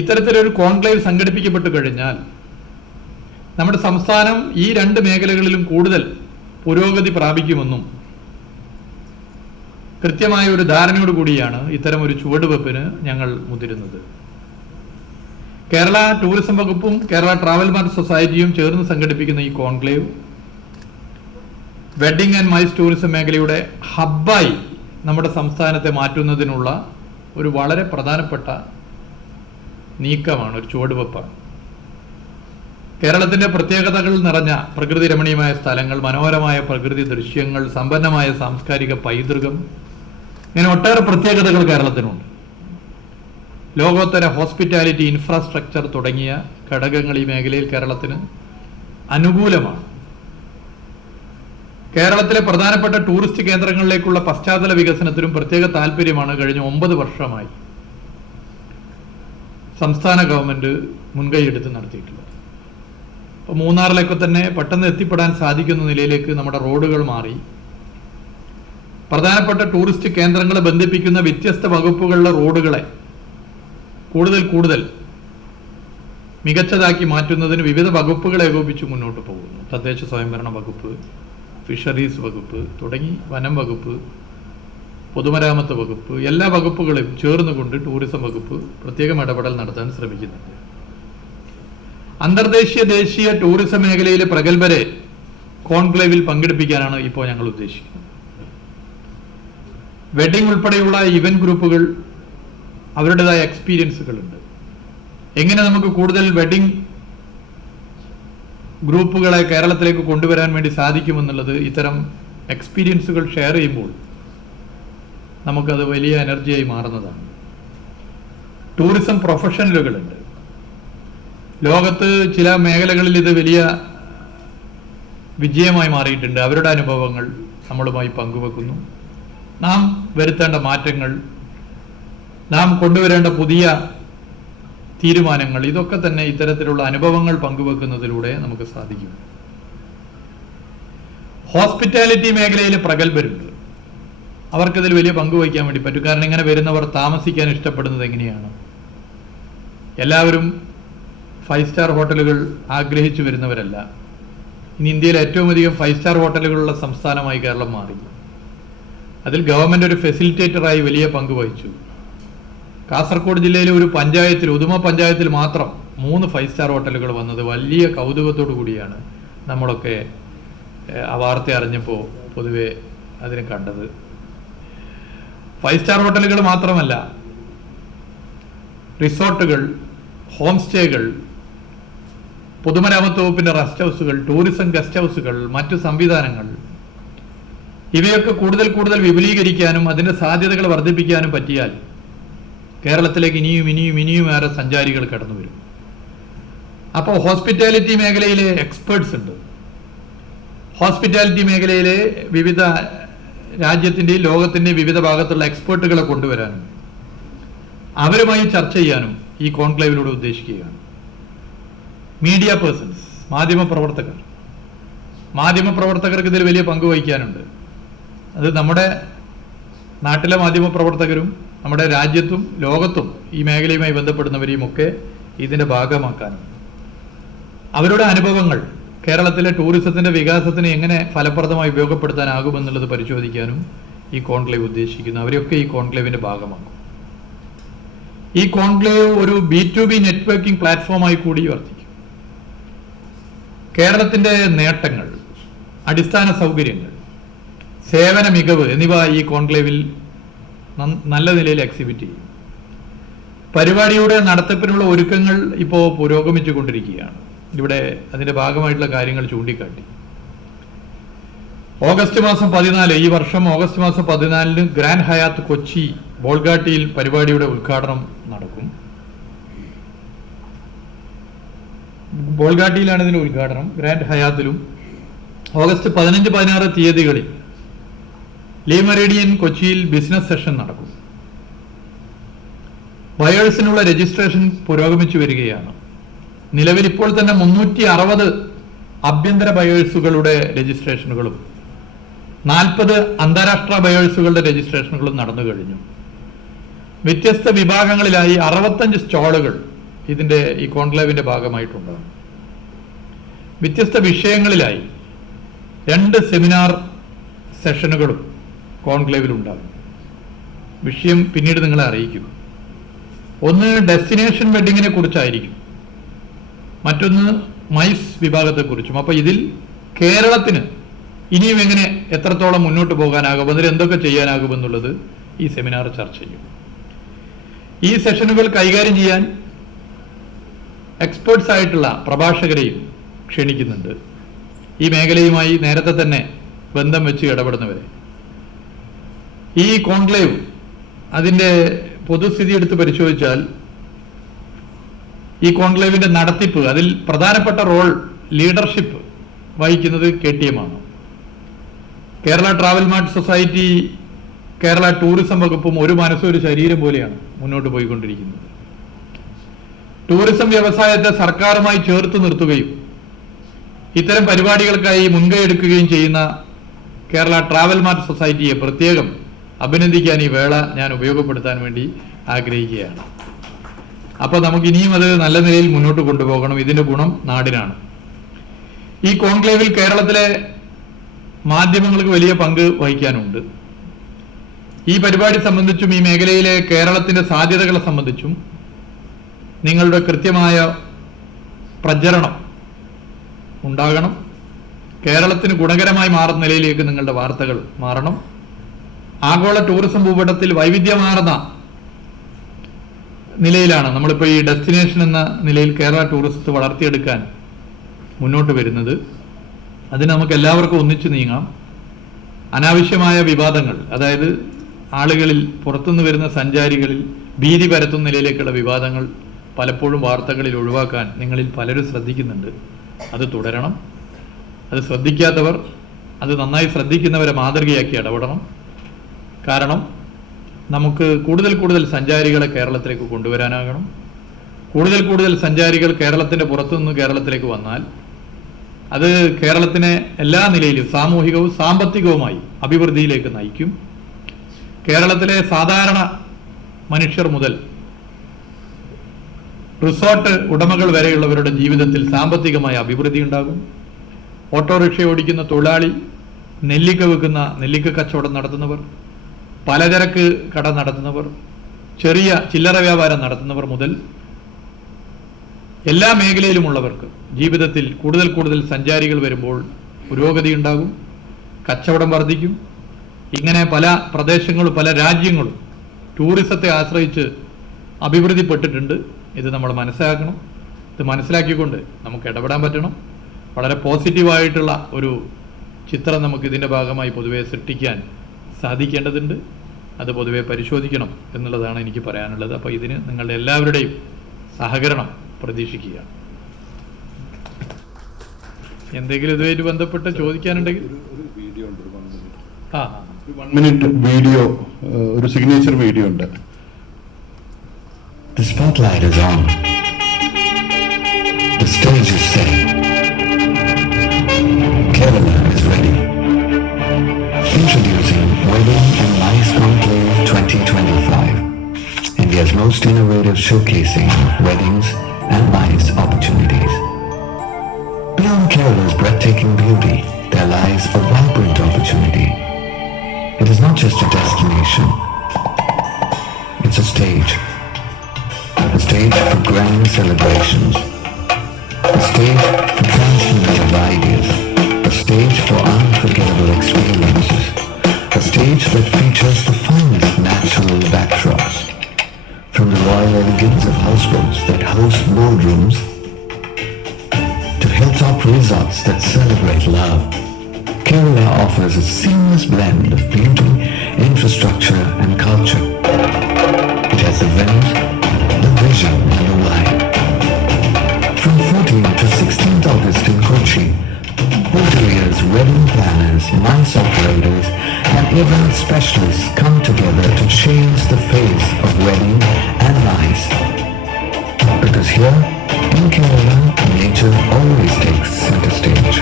ഇത്തരത്തിലൊരു കോൺക്ലേവ് സംഘടിപ്പിക്കപ്പെട്ടു കഴിഞ്ഞാൽ നമ്മുടെ സംസ്ഥാനം ഈ രണ്ട് മേഖലകളിലും കൂടുതൽ പുരോഗതി പ്രാപിക്കുമെന്നും കൃത്യമായ ഒരു ധാരണയോട് കൂടിയാണ് ഇത്തരം ഒരു ചുവടുവെപ്പിന് ഞങ്ങൾ മുതിരുന്നത്. കേരള ടൂറിസം വകുപ്പും കേരള ട്രാവൽ മാർട്ട് സൊസൈറ്റിയും ചേർന്ന് സംഘടിപ്പിക്കുന്ന ഈ conclave wedding and MICE tourism മേഖലയുടെ ഹബ്ബായി നമ്മുടെ സംസ്ഥാനത്തെ മാറ്റുന്നതിനുള്ള ഒരു വളരെ പ്രധാനപ്പെട്ട നീക്കമാണ് ഒരു ചുവടുവെപ്പാണ്. കേരളത്തിന്റെ പ്രത്യേകതകൾ നിറഞ്ഞ പ്രകൃതി രമണീയമായ സ്ഥലങ്ങൾ മനോഹരമായ പ്രകൃതി ദൃശ്യങ്ങൾ സമ്പന്നമായ സാംസ്കാരിക പൈതൃകം ഇങ്ങനെ ഒട്ടേറെ പ്രത്യേകതകൾ കേരളത്തിനുണ്ട്. ലോകോത്തര ഹോസ്പിറ്റാലിറ്റി ഇൻഫ്രാസ്ട്രക്ചർ തുടങ്ങിയ ഘടകങ്ങൾ ഈ മേഖലയിൽ കേരളത്തിന് അനുകൂലമാണ്. കേരളത്തിലെ പ്രധാനപ്പെട്ട ടൂറിസ്റ്റ് കേന്ദ്രങ്ങളിലേക്കുള്ള പശ്ചാത്തല വികസനത്തിനും പ്രത്യേക താല്പര്യമാണ് കഴിഞ്ഞ ഒമ്പത് വർഷമായി. സംസ്ഥാന ഗവൺമെന്റ് മുൻകൈയെടുത്ത് നടത്തിയിട്ടുള്ളത് അപ്പോൾ മൂന്നാറിലൊക്കെ തന്നെ പെട്ടെന്ന് എത്തിപ്പെടാൻ സാധിക്കുന്ന നിലയിലേക്ക് നമ്മുടെ റോഡുകൾ മാറി. പ്രധാനപ്പെട്ട ടൂറിസ്റ്റ് കേന്ദ്രങ്ങളെ ബന്ധിപ്പിക്കുന്ന വ്യത്യസ്ത വകുപ്പുകളിലെ റോഡുകളെ കൂടുതൽ കൂടുതൽ മികച്ചതാക്കി മാറ്റുന്നതിന് വിവിധ വകുപ്പുകളെ ഏകോപിച്ച് മുന്നോട്ട് പോകുന്നു. തദ്ദേശ സ്വയംഭരണ വകുപ്പ് ഫിഷറീസ് വകുപ്പ് തുടങ്ങി വനം വകുപ്പ് പൊതുമരാമത്ത് വകുപ്പ് എല്ലാ വകുപ്പുകളും ചേർന്നുകൊണ്ട് ടൂറിസം വകുപ്പ് പ്രത്യേകം ഇടപെടൽ നടത്താൻ ശ്രമിക്കുന്നുണ്ട് അന്തർദേശീയ ദേശീയ ടൂറിസം മേഖലയിലെ പ്രഗത്ഭരെ കോൺക്ലേവിൽ പങ്കെടുപ്പിക്കാനാണ് ഇപ്പോൾ ഞങ്ങൾ ഉദ്ദേശിക്കുന്നത്. വെഡിങ് ഉൾപ്പെടെയുള്ള ഇവന്റ് ഗ്രൂപ്പുകൾ അവരുടേതായ എക്സ്പീരിയൻസുകളുണ്ട്. എങ്ങനെ നമുക്ക് കൂടുതൽ വെഡിങ് ഗ്രൂപ്പുകളെ കേരളത്തിലേക്ക് കൊണ്ടുവരാൻ വേണ്ടി സാധിക്കുമെന്നുള്ളത് ഇത്തരം എക്സ്പീരിയൻസുകൾ ഷെയർ ചെയ്യുമ്പോൾ നമുക്കത് വലിയ എനർജിയായി മാറുന്നതാണ്. ടൂറിസം പ്രൊഫഷണലുകളുണ്ട് ലോകത്ത് ചില മേഖലകളിൽ ഇത് വലിയ വിജയമായി മാറിയിട്ടുണ്ട്. അവരുടെ അനുഭവങ്ങൾ നമ്മളുമായി പങ്കുവെക്കുന്നു. നാം വരുത്തേണ്ട മാറ്റങ്ങൾ നാം കൊണ്ടുവരേണ്ട പുതിയ തീരുമാനങ്ങൾ ഇതൊക്കെ തന്നെ ഇത്തരത്തിലുള്ള അനുഭവങ്ങൾ പങ്കുവെക്കുന്നതിലൂടെ നമുക്ക് സാധിക്കും. ഹോസ്പിറ്റാലിറ്റി മേഖലയിൽ പ്രഗത്ഭരുണ്ട്. അവർക്കിതിൽ വലിയ പങ്ക് വഹിക്കാൻ വേണ്ടി പറ്റും. കാരണം ഇങ്ങനെ വരുന്നവർ താമസിക്കാൻ ഇഷ്ടപ്പെടുന്നത് എങ്ങനെയാണ്? എല്ലാവരും ഫൈവ് സ്റ്റാർ ഹോട്ടലുകൾ ആഗ്രഹിച്ചു വരുന്നവരല്ല. ഇനി ഇന്ത്യയിൽ ഏറ്റവും അധികം ഫൈവ് സ്റ്റാർ ഹോട്ടലുകളുള്ള സംസ്ഥാനമായി കേരളം മാറി. അതിൽ ഗവൺമെന്റ് ഒരു ഫെസിലിറ്റേറ്ററായി വലിയ പങ്ക് വഹിച്ചു. കാസർഗോഡ് ജില്ലയിലെ ഒരു പഞ്ചായത്തിൽ ഉദുമ പഞ്ചായത്തിൽ മാത്രം മൂന്ന് ഫൈവ് സ്റ്റാർ ഹോട്ടലുകൾ വന്നത് വലിയ കൗതുകത്തോടു കൂടിയാണ് നമ്മളൊക്കെ ആ വാർത്ത അറിഞ്ഞപ്പോൾ പൊതുവെ അതിനെ കണ്ടത്. ഫൈവ് സ്റ്റാർ ഹോട്ടലുകൾ മാത്രമല്ല റിസോർട്ടുകൾ ഹോം സ്റ്റേകൾ പൊതുമരാമത്ത് വകുപ്പിന്റെ റെസ്റ്റ് ഹൗസുകൾ ടൂറിസം ഗസ്റ്റ് ഹൗസുകൾ മറ്റു സംവിധാനങ്ങൾ. ഇവയൊക്കെ കൂടുതൽ കൂടുതൽ വിപുലീകരിക്കാനും അതിന്റെ സാധ്യതകൾ വർദ്ധിപ്പിക്കാനും പറ്റിയാൽ കേരളത്തിലേക്ക് ഇനിയും ഇനിയും ഇനിയും ഏറെ സഞ്ചാരികൾ കടന്നു വരും. അപ്പോൾ ഹോസ്പിറ്റാലിറ്റി മേഖലയിലെ എക്സ്പേർട്സ് ഉണ്ട്. ഹോസ്പിറ്റാലിറ്റി മേഖലയിലെ വിവിധ രാജ്യത്തിന്റെയും ലോകത്തിന്റെയും വിവിധ ഭാഗത്തുള്ള എക്സ്പേർട്ടുകളെ കൊണ്ടുവരാനും അവരുമായി ചർച്ച ചെയ്യാനും ഈ കോൺക്ലേവിലൂടെ ഉദ്ദേശിക്കുകയാണ്. മീഡിയ പേഴ്സൺസ് മാധ്യമ പ്രവർത്തകർ. മാധ്യമ പ്രവർത്തകർക്ക് ഇതിൽ വലിയ പങ്ക് വഹിക്കാനുണ്ട്. അത് നമ്മുടെ നാട്ടിലെ മാധ്യമ പ്രവർത്തകരും നമ്മുടെ രാജ്യത്തും ലോകത്തും ഈ മേഖലയുമായി ബന്ധപ്പെടുന്നവരെയും ഒക്കെ ഇതിന്റെ ഭാഗമാക്കാനും. അവരുടെ അനുഭവങ്ങൾ കേരളത്തിലെ ടൂറിസത്തിന്റെ വികാസത്തിന് എങ്ങനെ ഫലപ്രദമായി ഉപയോഗപ്പെടുത്താനാകുമെന്നുള്ളത് പരിശോധിക്കാനും ഈ കോൺക്ലേവ് ഉദ്ദേശിക്കുന്നു. അവരെയൊക്കെ ഈ കോൺക്ലേവിന്റെ ഭാഗമാക്കും. ഈ കോൺക്ലേവ് ഒരു ബി ടു ബി നെറ്റ്വർക്കിംഗ് പ്ലാറ്റ്ഫോമായി കൂടി വർദ്ധിക്കും കേരളത്തിന്റെ നേട്ടങ്ങൾ അടിസ്ഥാന സൗകര്യങ്ങൾ സേവന മികവ് എന്നിവ ഈ കോൺക്ലേവിൽ നല്ല നിലയിൽ എക്സിബിറ്റ് ചെയ്യും. പരിപാടിയുടെ നടത്തിപ്പിനുള്ള ഒരുക്കങ്ങൾ ഇപ്പോൾ പുരോഗമിച്ചു കൊണ്ടിരിക്കുകയാണ് ഇവിടെ അതിന്റെ ഭാഗമായിട്ടുള്ള കാര്യങ്ങൾ ചൂണ്ടിക്കാട്ടി. ഓഗസ്റ്റ് മാസം പതിനാല് ഈ വർഷം ഓഗസ്റ്റ് മാസം പതിനാലിന് ഗ്രാൻഡ് ഹയാത്ത് കൊച്ചി ബോൾഗാട്ടിയിൽ പരിപാടിയുടെ ഉദ്ഘാടനം നടക്കും. ബോൾഗാട്ടിയിലാണ് ഇതിന്റെ ഉദ്ഘാടനം ഗ്രാൻഡ് ഹയാത്തിലും. ഓഗസ്റ്റ് പതിനഞ്ച് പതിനാറ് തീയതികളിൽ ലീ മെറിഡിയൻ കൊച്ചിയിൽ ബിസിനസ് സെഷൻ നടക്കും. ബയേഴ്സിനുള്ള രജിസ്ട്രേഷൻ പുരോഗമിച്ചു വരികയാണ്. നിലവിൽ ഇപ്പോൾ തന്നെ മുന്നൂറ്റി അറുപത് ആഭ്യന്തര ബയോഴ്സുകളുടെ രജിസ്ട്രേഷനുകളും നാൽപ്പത് അന്താരാഷ്ട്ര ബയോഴ്സുകളുടെ രജിസ്ട്രേഷനുകളും നടന്നു കഴിഞ്ഞു. വ്യത്യസ്ത വിഭാഗങ്ങളിലായി അറുപത്തഞ്ച് സ്റ്റാളുകൾ ഇതിന്റെ ഈ കോൺക്ലേവിന്റെ ഭാഗമായിട്ടുണ്ടാകും വ്യത്യസ്ത വിഷയങ്ങളിലായി രണ്ട് സെമിനാർ സെഷനുകളും കോൺക്ലേവിലുണ്ടാകും വിഷയം പിന്നീട് നിങ്ങളെ അറിയിക്കും. ഒന്ന് ഡെസ്റ്റിനേഷൻ വെഡിങ്ങിനെ കുറിച്ചായിരിക്കും. മറ്റൊന്ന് മൈസ് വിഭാഗത്തെക്കുറിച്ചും. അപ്പോൾ ഇതിൽ കേരളത്തിന് ഇനിയും എങ്ങനെ എത്രത്തോളം മുന്നോട്ട് പോകാനാകും അതിൽ എന്തൊക്കെ ചെയ്യാനാകുമെന്നുള്ളത് ഈ സെമിനാർ ചർച്ച ചെയ്യും. ഈ സെഷനുകൾ കൈകാര്യം ചെയ്യാൻ എക്സ്പേർട്സ് ആയിട്ടുള്ള പ്രഭാഷകരെയും ക്ഷണിക്കുന്നുണ്ട്. ഈ മേഖലയുമായി നേരത്തെ തന്നെ ബന്ധം വെച്ച് ഇടപെടുന്നവരെ. ഈ കോൺക്ലേവ് അതിന്റെ പൊതുസ്ഥിതി എടുത്ത് പരിശോധിച്ചാൽ ഈ കോൺക്ലേവിന്റെ നടത്തിപ്പ് അതിൽ പ്രധാനപ്പെട്ട റോൾ ലീഡർഷിപ്പ് വഹിക്കുന്നത് കെ ടി എം ആണ്. Kerala travel mart society Kerala tourism വകുപ്പും ഒരു മനസ്സും ഒരു ശരീരം പോലെയാണ് മുന്നോട്ട് പോയിക്കൊണ്ടിരിക്കുന്നത്. ടൂറിസം വ്യവസായത്തെ സർക്കാരുമായി ചേർത്ത് നിർത്തുകയും ഇത്തരം പരിപാടികൾക്കായി മുൻകൈ എടുക്കുകയും ചെയ്യുന്ന കേരള ട്രാവൽ മാർട്ട് സൊസൈറ്റിയെ പ്രത്യേകം അഭിനന്ദിക്കാൻ ഈ വേള ഞാൻ ഉപയോഗപ്പെടുത്താൻ വേണ്ടി ആഗ്രഹിക്കുകയാണ്. അപ്പോൾ നമുക്ക് ഇനിയും അത് നല്ല നിലയിൽ മുന്നോട്ട് കൊണ്ടുപോകണം. ഇതിന്റെ ഗുണം നാടിനാണ്. ഈ കോൺക്ലേവിൽ കേരളത്തിലെ മാധ്യമങ്ങൾക്ക് വലിയ പങ്ക് വഹിക്കാനുണ്ട്. ഈ പരിപാടി സംബന്ധിച്ചും ഈ മേഖലയിലെ കേരളത്തിന്റെ സാധ്യതകളെ സംബന്ധിച്ചും നിങ്ങളുടെ കൃത്യമായ പ്രചരണം ഉണ്ടാകണം. കേരളത്തിന് ഗുണകരമായി മാറുന്ന നിലയിലേക്ക് നിങ്ങളുടെ വാർത്തകൾ മാറണം. ആഗോള ടൂറിസം ഭൂപടത്തിൽ വൈവിധ്യമാർന്ന നിലയിലാണ്. നമ്മളിപ്പോൾ ഈ ഡെസ്റ്റിനേഷൻ എന്ന നിലയിൽ കേരള ടൂറിസത്തെ വളർത്തിയെടുക്കാൻ മുന്നോട്ട് വരുന്നത്. അതിന് നമുക്ക് എല്ലാവർക്കും ഒന്നിച്ചു നീങ്ങാം. അനാവശ്യമായ വിവാദങ്ങൾ അതായത് ആളുകളിൽ പുറത്തുനിന്ന് വരുന്ന സഞ്ചാരികളിൽ ഭീതി പരത്തുന്ന നിലയിലേക്കുള്ള വിവാദങ്ങൾ പലപ്പോഴും വാർത്തകളിൽ ഒഴിവാക്കാൻ നിങ്ങളിൽ പലരും ശ്രദ്ധിക്കുന്നുണ്ട്. അത് തുടരണം. അത് ശ്രദ്ധിക്കാത്തവർ അത് നന്നായി ശ്രദ്ധിക്കുന്നവരെ മാതൃകയാക്കി ഇടപെടണം. കാരണം നമുക്ക് കൂടുതൽ കൂടുതൽ സഞ്ചാരികളെ കേരളത്തിലേക്ക് കൊണ്ടുവരാനാകണം. കൂടുതൽ കൂടുതൽ സഞ്ചാരികൾ കേരളത്തിന്റെ പുറത്തുനിന്ന് കേരളത്തിലേക്ക് വന്നാൽ അത് കേരളത്തിനെ എല്ലാ നിലയിലും സാമൂഹികവും സാമ്പത്തികവുമായി അഭിവൃദ്ധിയിലേക്ക് നയിക്കും. കേരളത്തിലെ സാധാരണ മനുഷ്യർ മുതൽ റിസോർട്ട് ഉടമകൾ വരെയുള്ളവരുടെ ജീവിതത്തിൽ സാമ്പത്തികമായ അഭിവൃദ്ധി ഉണ്ടാകും. ഓട്ടോറിക്ഷ ഓടിക്കുന്ന തൊഴിലാളി നെല്ലിക്ക വെക്കുന്ന നെല്ലിക്ക കച്ചവടം നടത്തുന്നവർ പലചരക്ക് കട നടത്തുന്നവർ ചെറിയ ചില്ലറ വ്യാപാരം നടത്തുന്നവർ മുതൽ എല്ലാ മേഖലയിലുമുള്ളവർക്ക് ജീവിതത്തിൽ കൂടുതൽ കൂടുതൽ സഞ്ചാരികൾ വരുമ്പോൾ പുരോഗതി ഉണ്ടാകും കച്ചവടം വർദ്ധിക്കും. ഇങ്ങനെ പല പ്രദേശങ്ങളും പല രാജ്യങ്ങളും ടൂറിസത്തെ ആശ്രയിച്ച് അഭിവൃദ്ധിപ്പെട്ടിട്ടുണ്ട്. ഇത് നമ്മൾ മനസ്സിലാക്കണം. ഇത് മനസ്സിലാക്കിക്കൊണ്ട് നമുക്ക് ഇടപെടാൻ പറ്റണം. വളരെ പോസിറ്റീവായിട്ടുള്ള ഒരു ചിത്രം നമുക്ക് ഇതിന്റെ ഭാഗമായി പൊതുവെ സൃഷ്ടിക്കാൻ സാധിക്കേണ്ടതുണ്ട്. അത് പൊതുവെ പരിശോധിക്കണം എന്നുള്ളതാണ് എനിക്ക് പറയാനുള്ളത്. അപ്പോൾ ഇതിന് നിങ്ങളുടെ എല്ലാവരുടെയും സഹകരണം പ്രതീക്ഷിക്കുക എന്തെങ്കിലും ഇതുമായിട്ട് ബന്ധപ്പെട്ട് ചോദിക്കാനുണ്ടെങ്കിൽ? ഒരു വീഡിയോ ഉണ്ട് ഒരു ആ. വൺ മിനിറ്റ് വീഡിയോ ഒരു സിഗ്നേച്ചർ വീഡിയോ ഉണ്ട്. The spotlight is on. The stage is set. Kerala is ready. Wedding and Nice Conclave 2025. India's most innovative showcasing of weddings and nice opportunities. Beyond Kerala's breathtaking beauty, there lies a vibrant opportunity. It is not just a destination. It's a stage. A stage for grand celebrations. A stage for transformative ideas. A stage for unforgettable experiences. A stage that features the finest natural backdrops. From the royal elegance of houseboats that host boardrooms to hilltop resorts that celebrate love. Kerala offers a seamless blend of beauty, infrastructure and culture. It has the venues, the vision and the vibe. From 14th to 16th August in Kochi, hoteliers, wedding planners, MICE operators and event specialists come together to change the face of wedding and MICE. Because here, in Kerala, nature always takes center stage.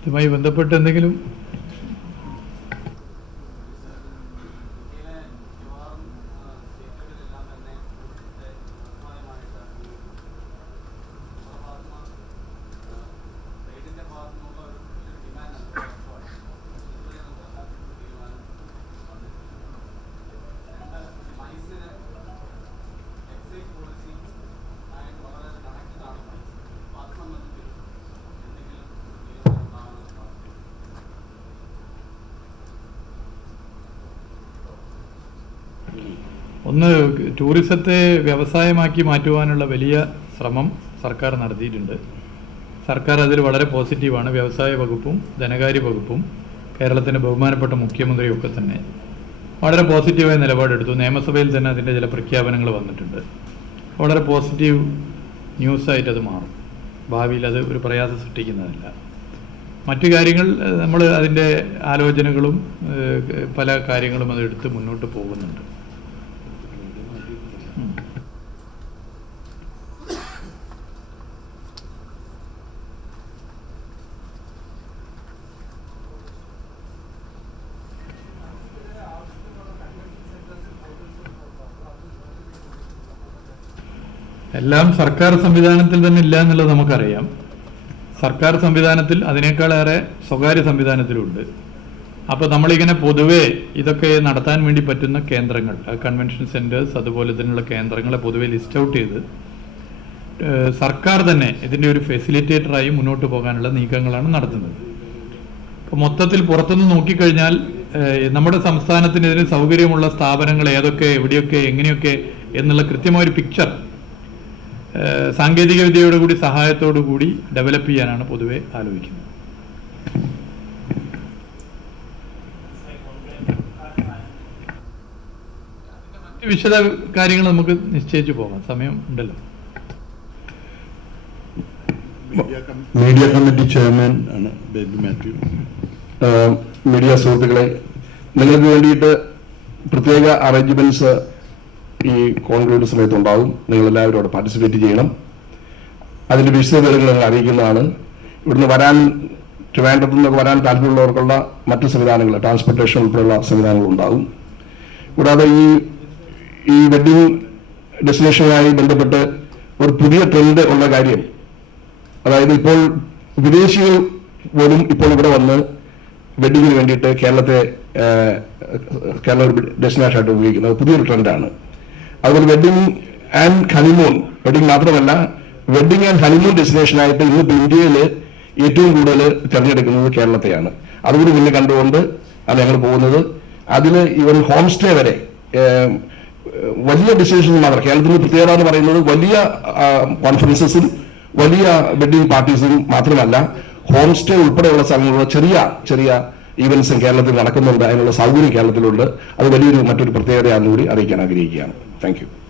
ഇതുമായി ബന്ധപ്പെട്ട് എന്തെങ്കിലും ഒന്ന് ടൂറിസത്തെ വ്യവസായമാക്കി മാറ്റുവാനുള്ള വലിയ ശ്രമം സർക്കാർ നടത്തിയിട്ടുണ്ട്. സർക്കാർ അതിൽ വളരെ പോസിറ്റീവാണ്. വ്യവസായ വകുപ്പും ധനകാര്യ വകുപ്പും കേരളത്തിന്റെ ബഹുമാനപ്പെട്ട മുഖ്യമന്ത്രിയും ഒക്കെ തന്നെ വളരെ പോസിറ്റീവായ നിലപാടെടുത്തു. നിയമസഭയിൽ തന്നെ അതിന്റെ ചില പ്രഖ്യാപനങ്ങൾ വന്നിട്ടുണ്ട്. വളരെ പോസിറ്റീവ് ന്യൂസായിട്ട് അത് മാറും. ഭാവിയിൽ അത് ഒരു പ്രയാസം സൃഷ്ടിക്കുന്നതല്ല. മറ്റു കാര്യങ്ങൾ നമ്മൾ അതിന്റെ ആലോചനകളും പല കാര്യങ്ങളും അതെടുത്ത് മുന്നോട്ട് പോകുന്നുണ്ട്. എല്ലാം സർക്കാർ സംവിധാനത്തിൽ തന്നെ ഇല്ല എന്നുള്ളത് നമുക്കറിയാം. സർക്കാർ സംവിധാനത്തിൽ അതിനേക്കാളേറെ സ്വകാര്യ സംവിധാനത്തിലുണ്ട്. അപ്പോൾ നമ്മളിങ്ങനെ പൊതുവേ ഇതൊക്കെ നടത്താൻ വേണ്ടി പറ്റുന്ന കേന്ദ്രങ്ങൾ കൺവെൻഷൻ സെന്റേഴ്സ് അതുപോലെ തന്നെയുള്ള കേന്ദ്രങ്ങളെ പൊതുവെ ലിസ്റ്റ് ഔട്ട് ചെയ്ത് സർക്കാർ തന്നെ ഇതിന്റെ ഒരു ഫെസിലിറ്റേറ്ററായി മുന്നോട്ട് പോകാനുള്ള നീക്കങ്ങളാണ് നടത്തുന്നത്. അപ്പോൾ മൊത്തത്തിൽ പുറത്തുനിന്ന് നോക്കിക്കഴിഞ്ഞാൽ നമ്മുടെ സംസ്ഥാനത്തിന് ഇതിന് സൗകര്യമുള്ള സ്ഥാപനങ്ങൾ ഏതൊക്കെ എവിടെയൊക്കെ എങ്ങനെയൊക്കെ എന്നുള്ള കൃത്യമായൊരു പിക്ചർ സാങ്കേതിക വിദ്യയുടെ കൂടി സഹായത്തോടു കൂടി ഡെവലപ്പ് ചെയ്യാനാണ് പൊതുവെ ആലോചിക്കുന്നത്. വിശദ കാര്യങ്ങൾ നമുക്ക് നിശ്ചയിച്ചു പോകാം. സമയം ഉണ്ടല്ലോ. മീഡിയ കമ്മിറ്റി ചെയർമാൻ ആണ് ബേബി മാത്യു. മീഡിയ സുഹൃത്തുക്കളെ നിങ്ങൾക്ക് വേണ്ടിയിട്ട് പ്രത്യേക അറേഞ്ച്മെന്റ്സ് ഈ കോൺക്ലൂഡ് സമയത്ത് ഉണ്ടാവും നിങ്ങൾ എല്ലാവരും അവിടെ പാർട്ടിസിപ്പേറ്റ് ചെയ്യണം. അതിന്റെ വിശദവിവരങ്ങൾ നിങ്ങൾ അറിയിക്കുന്നതാണ്. ഇവിടുന്ന് വരാൻ ട്രിവാൻഡ്രത്തു നിന്നൊക്കെ വരാൻ താല്പര്യമുള്ളവർക്കുള്ള മറ്റ് സംവിധാനങ്ങൾ ട്രാൻസ്പോർട്ടേഷൻ ഉൾപ്പെടെയുള്ള സംവിധാനങ്ങൾ ഉണ്ടാകും കൂടാതെ ഈ ഈ വെഡിങ് ഡെസ്റ്റിനേഷനുമായി ബന്ധപ്പെട്ട് ഒരു പുതിയ ട്രെൻഡ് ഉള്ള കാര്യം. അതായത് ഇപ്പോൾ വിദേശികൾ പോലും ഇപ്പോൾ ഇവിടെ വന്ന് വെഡിങ്ങിന് വേണ്ടിയിട്ട് കേരളത്തെ കേരള ഡെസ്റ്റിനേഷനായിട്ട് ഉപയോഗിക്കുന്നത്. പുതിയൊരു ട്രെൻഡാണ് അതുപോലെ വെഡിങ് ആൻഡ് ഹണിമൂൺ വെഡിങ് മാത്രമല്ല വെഡിങ് ആൻഡ് ഹണിമൂൺ ഡെസ്റ്റിനേഷനായിട്ട് ഇന്നിപ്പോൾ ഇന്ത്യയിൽ ഏറ്റവും കൂടുതൽ തിരഞ്ഞെടുക്കുന്നത് കേരളത്തെയാണ്. അതുകൂടി പിന്നെ കണ്ടുകൊണ്ട് ആണ് ഞങ്ങൾ പോകുന്നത്. അതിൽ ഇവർ ഹോം സ്റ്റേ വരെ വലിയ ഡെസ്റ്റിനേഷൻ മാത്രം കേരളത്തിന്റെ പ്രത്യേകത എന്ന് പറയുന്നത് വലിയ കോൺഫറൻസസും വലിയ വെഡിങ് പാർട്ടീസും മാത്രമല്ല ഹോം സ്റ്റേ ഉൾപ്പെടെയുള്ള സ്ഥലങ്ങളുള്ള ചെറിയ ചെറിയ ഈവൻസും കേരളത്തിൽ നടക്കുന്നുണ്ട് അതിനുള്ള സൗകര്യം കേരളത്തിലുണ്ട്. അത് വലിയൊരു മറ്റൊരു പ്രത്യേകതയാണെന്ന് കൂടി അറിയിക്കാൻ ആഗ്രഹിക്കുകയാണ്. Thank you.